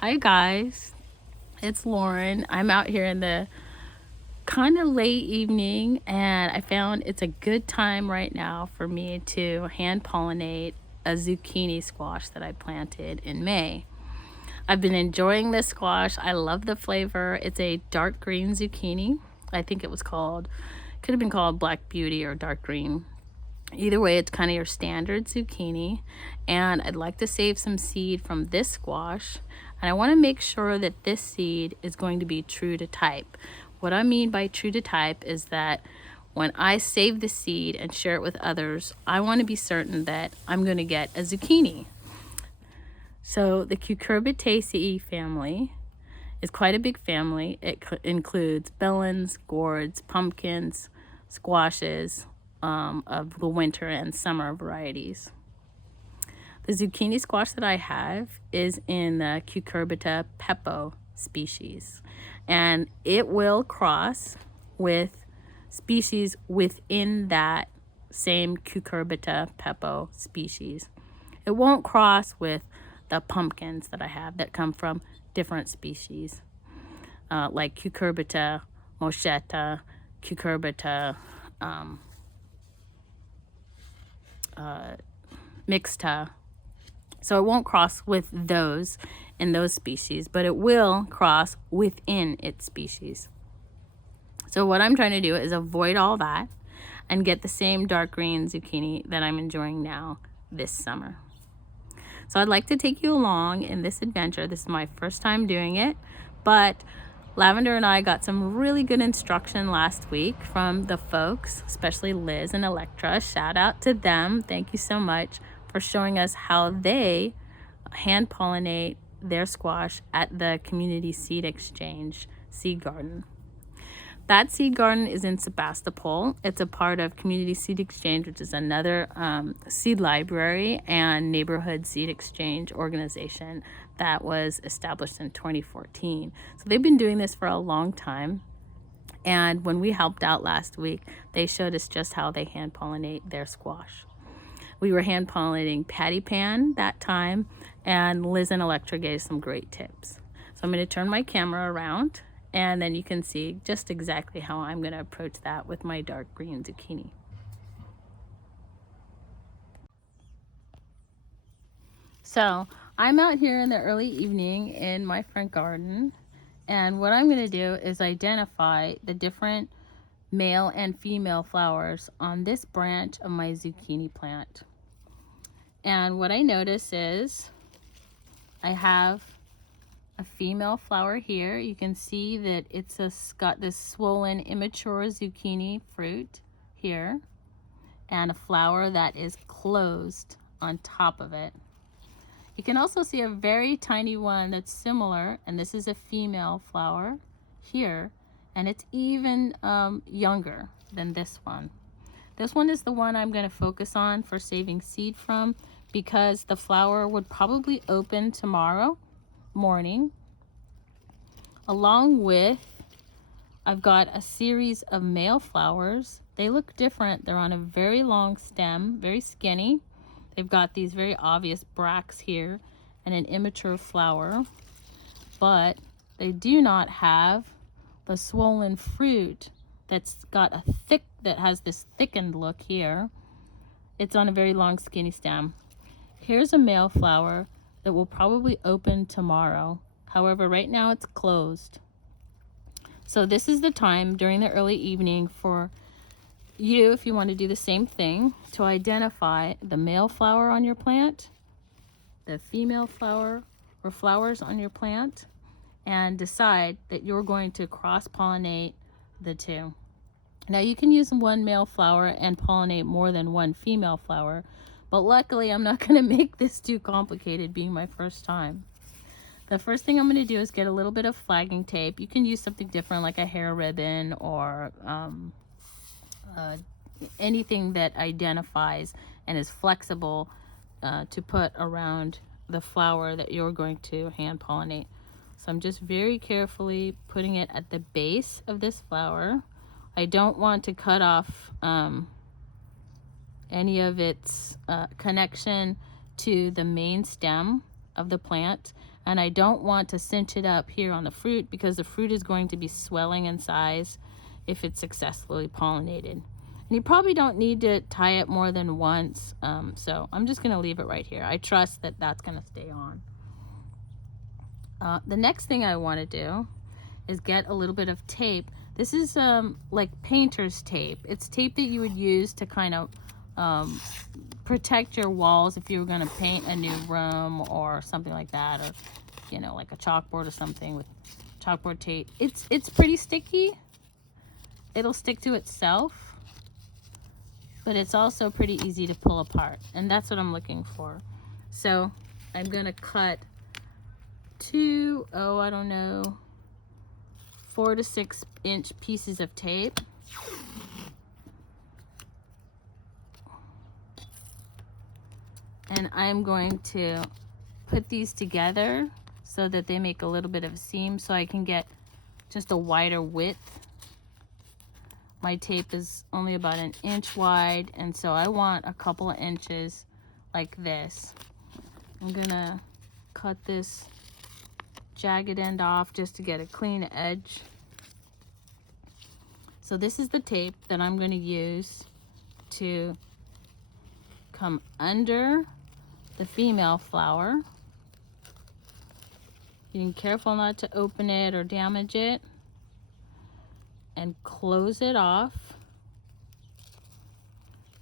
Hi guys, it's Lauren. I'm out here in the kind of late evening and I found it's a good time right now for me to hand pollinate a zucchini squash that I planted in May. I've been enjoying this squash. I love the flavor. It's a dark green zucchini. I think it was could have been called Black Beauty or dark green. Either way, it's kind of your standard zucchini, and I'd like to save some seed from this squash, and I want to make sure that this seed is going to be true to type. What I mean by true to type is that when I save the seed and share it with others, I want to be certain that I'm going to get a zucchini. So the Cucurbitaceae family is quite a big family. It includes melons, gourds, pumpkins, squashes, of the winter and summer varieties. The zucchini squash that I have is in the Cucurbita pepo species, and it will cross with species within that same Cucurbita pepo species. It won't cross with the pumpkins that I have that come from different species, like Cucurbita moschata, Cucurbita mixta. So it won't cross with those in those species, but it will cross within its species. So what I'm trying to do is avoid all that and get the same dark green zucchini that I'm enjoying now this summer. So I'd like to take you along in this adventure. This is my first time doing it, but Lavender and I got some really good instruction last week from the folks, especially Liz and Electra. Shout out to them. Thank you so much for showing us how they hand pollinate their squash at the Community Seed Exchange seed garden. That seed garden is in Sebastopol. It's a part of Community Seed Exchange, which is another seed library and neighborhood seed exchange organization that was established in 2014. So they've been doing this for a long time. And when we helped out last week, they showed us just how they hand pollinate their squash. We were hand pollinating patty pan that time, and Liz and Electra gave some great tips. So I'm going to turn my camera around, and then you can see just exactly how I'm going to approach that with my dark green zucchini. So I'm out here in the early evening in my front garden, and what I'm going to do is identify the different male and female flowers on this branch of my zucchini plant. And what I notice is I have a female flower here. You can see that it's got this swollen immature zucchini fruit here, and a flower that is closed on top of it. You can also see a very tiny one that's similar, and this is a female flower here, and it's even younger than this one. This one is the one I'm going to focus on for saving seed from, because the flower would probably open tomorrow morning. Along with, I've got a series of male flowers. They look different. They're on a very long stem, very skinny. They've got these very obvious bracts here and an immature flower, but they do not have the swollen fruit that has this thickened look here. It's on a very long skinny stem. Here's a male flower that will probably open tomorrow. However, right now it's closed. So this is the time during the early evening for you, if you want to do the same thing, to identify the male flower on your plant, the female flower or flowers on your plant, and decide that you're going to cross-pollinate the two. Now you can use one male flower and pollinate more than one female flower, but luckily I'm not going to make this too complicated, being my first time. The first thing I'm going to do is get a little bit of flagging tape. You can use something different like a hair ribbon or anything that identifies and is flexible to put around the flower that you're going to hand pollinate. So I'm just very carefully putting it at the base of this flower. I don't want to cut off any of its connection to the main stem of the plant, And I don't want to cinch it up here on the fruit because the fruit is going to be swelling in size if it's successfully pollinated. And you probably don't need to tie it more than once, so I'm just going to leave it right here. I trust that that's going to stay on. The next thing I want to do is get a little bit of tape. This is like painter's tape. It's tape that you would use to kind of protect your walls if you were going to paint a new room or something like that, or you know, like a chalkboard or something with chalkboard tape. It's pretty sticky. It'll stick to itself, but it's also pretty easy to pull apart, and that's what I'm looking for. So I'm going to cut 4 to 6 inch pieces of tape. And I'm going to put these together so that they make a little bit of a seam so I can get just a wider width. My tape is only about 1 inch wide, and so I want a couple of inches like this. I'm gonna cut this jagged end off just to get a clean edge. So this is the tape that I'm going to use to come under the female flower. Being careful not to open it or damage it, and close it off,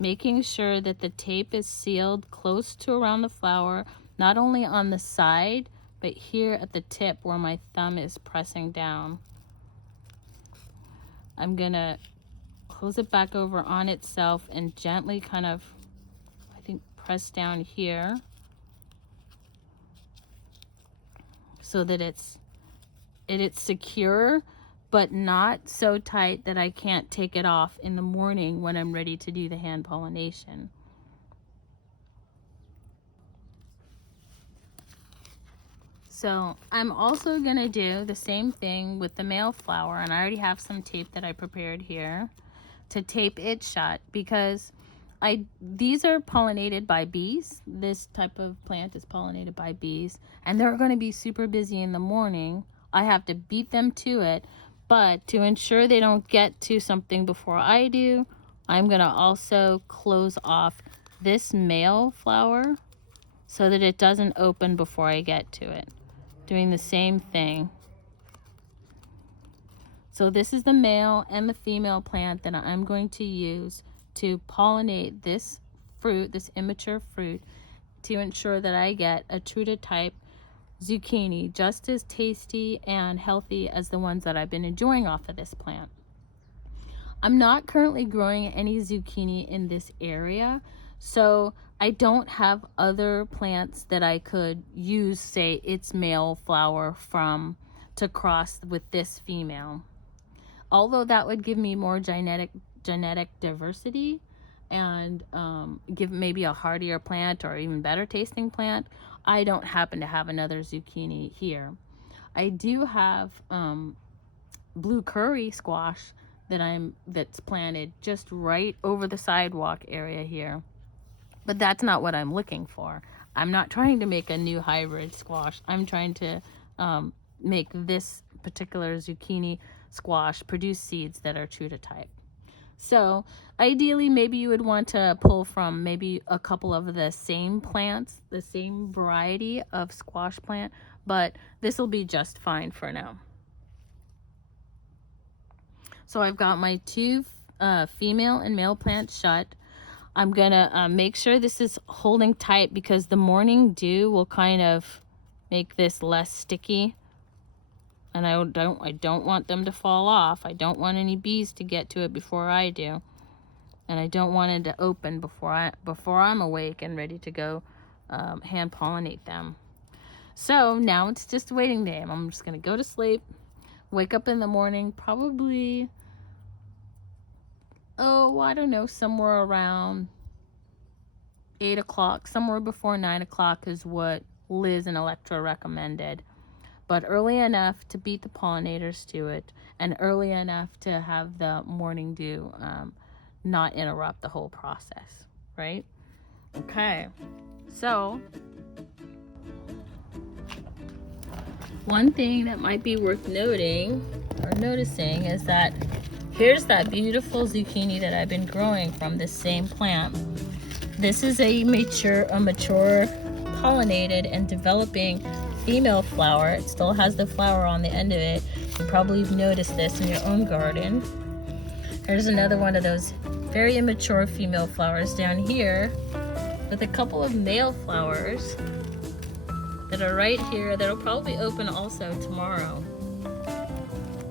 making sure that the tape is sealed close to around the flower, not only on the side but here at the tip where my thumb is pressing down. I'm gonna close it back over on itself and gently kind of, I think, press down here so that it's secure, but not so tight that I can't take it off in the morning when I'm ready to do the hand pollination. So I'm also going to do the same thing with the male flower, and I already have some tape that I prepared here to tape it shut, because these are pollinated by bees. This type of plant is pollinated by bees, and they're going to be super busy in the morning. I have to beat them to it, but to ensure they don't get to something before I do, I'm going to also close off this male flower so that it doesn't open before I get to it. Doing the same thing. So this is the male and the female plant that I'm going to use to pollinate this fruit, this immature fruit, to ensure that I get a true to type zucchini, just as tasty and healthy as the ones that I've been enjoying off of this plant. I'm not currently growing any zucchini in this area, so I don't have other plants that I could use, say, its male flower from to cross with this female. Although that would give me more genetic diversity and give maybe a hardier plant or even better tasting plant, I don't happen to have another zucchini here. I do have blue curry squash that's planted just right over the sidewalk area here. But that's not what I'm looking for. I'm not trying to make a new hybrid squash. I'm trying to make this particular zucchini squash produce seeds that are true to type. So ideally, maybe you would want to pull from maybe a couple of the same plants, the same variety of squash plant, but this will be just fine for now. So I've got my 2 female and male plants shut. I'm gonna make sure this is holding tight because the morning dew will kind of make this less sticky, and I don't want them to fall off. I don't want any bees to get to it before I do, and I don't want it to open before I'm awake and ready to go hand pollinate them. So now it's just waiting day. I'm just gonna go to sleep, wake up in the morning, probably, I don't know, somewhere around 8 o'clock, somewhere before 9 o'clock is what Liz and Electra recommended. But early enough to beat the pollinators to it, and early enough to have the morning dew not interrupt the whole process, right? Okay, so One thing that might be worth noting or noticing is that here's that beautiful zucchini that I've been growing from this same plant. This is a mature pollinated and developing female flower. It still has the flower on the end of it. You probably have noticed this in your own garden. Here's another one of those very immature female flowers down here with a couple of male flowers that are right here that'll probably open also tomorrow.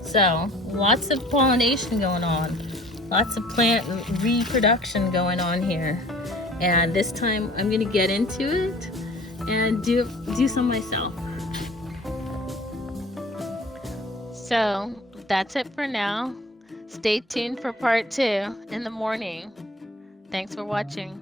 So lots of pollination going on, lots of plant reproduction going on here. And this time I'm gonna get into it and do some myself. So that's it for now. Stay tuned for part 2 in the morning. Thanks for watching.